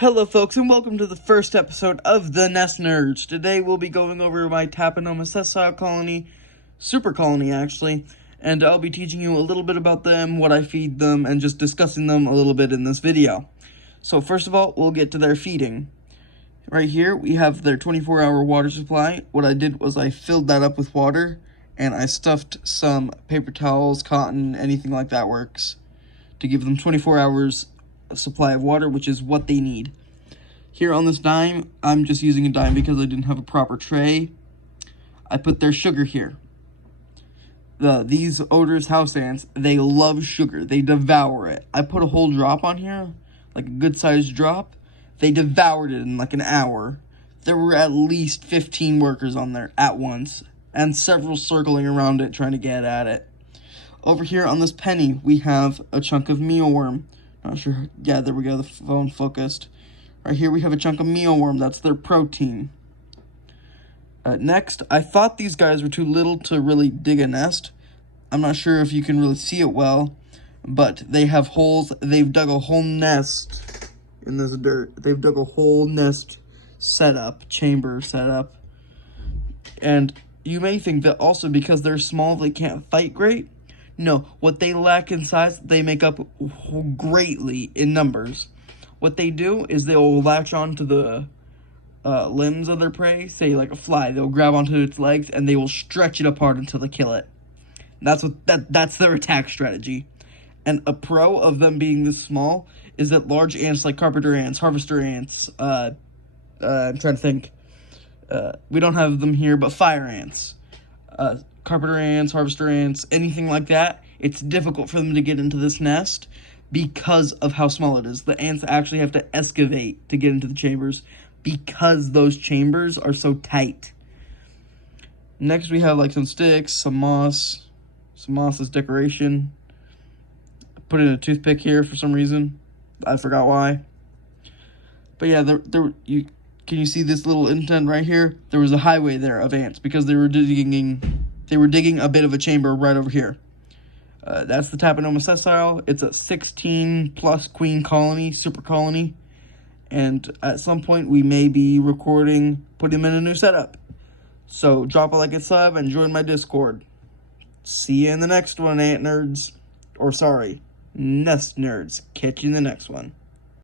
Hello folks, and welcome to the first episode of The Nest Nerds. Today we'll be going over my Tapinoma Sessile colony, super colony actually, and I'll be teaching you a little bit about them, what I feed them, and just discussing them a little bit in this video. So first of all, we'll get to their feeding. Right here, we have their 24-hour water supply. What I did was I filled that up with water, and I stuffed some paper towels, cotton, anything like that works, to give them 24 hours supply of water, which is what they need. Here on this dime, I'm just using a dime because I didn't have a proper tray. I put their sugar here. These odorous house ants, they love sugar. They devour it. I put a whole drop on here, like a good-sized drop. They devoured it in like an hour. There were at least 15 workers on there at once, and several circling around it trying to get at it. Over here on this penny, we have a chunk of mealworm. Not sure. Yeah, there we go. The phone focused. Right here we have a chunk of mealworm. That's their protein. Next, I thought these guys were too little to really dig a nest. I'm not sure if you can really see it well, but they have holes. They've dug a whole nest in this dirt. They've dug a whole nest chamber setup. And you may think that also because they're small, they can't fight great. No, what they lack in size, they make up greatly in numbers. What they do is they'll latch onto the limbs of their prey, say like a fly. They'll grab onto its legs and they will stretch it apart until they kill it. That's their attack strategy. And a pro of them being this small is that large ants like carpenter ants, harvester ants, I'm trying to think. We don't have them here, but fire ants. Carpenter ants, harvester ants, anything like that, it's difficult for them to get into this nest because of how small it is. The ants actually have to excavate to get into the chambers because those chambers are so tight. Next we have like some sticks, some moss as decoration. Put in a toothpick here for some reason. I forgot why. But yeah, can you see this little indent right here? There was a highway there of ants because they were digging a bit of a chamber right over here. That's the Tapinoma Sessile. It's a 16-plus queen colony, super colony. And at some point, we may be putting them in a new setup. So drop a like and sub and join my Discord. See you in the next one, Ant Nerds. Or sorry, Nest Nerds. Catch you in the next one.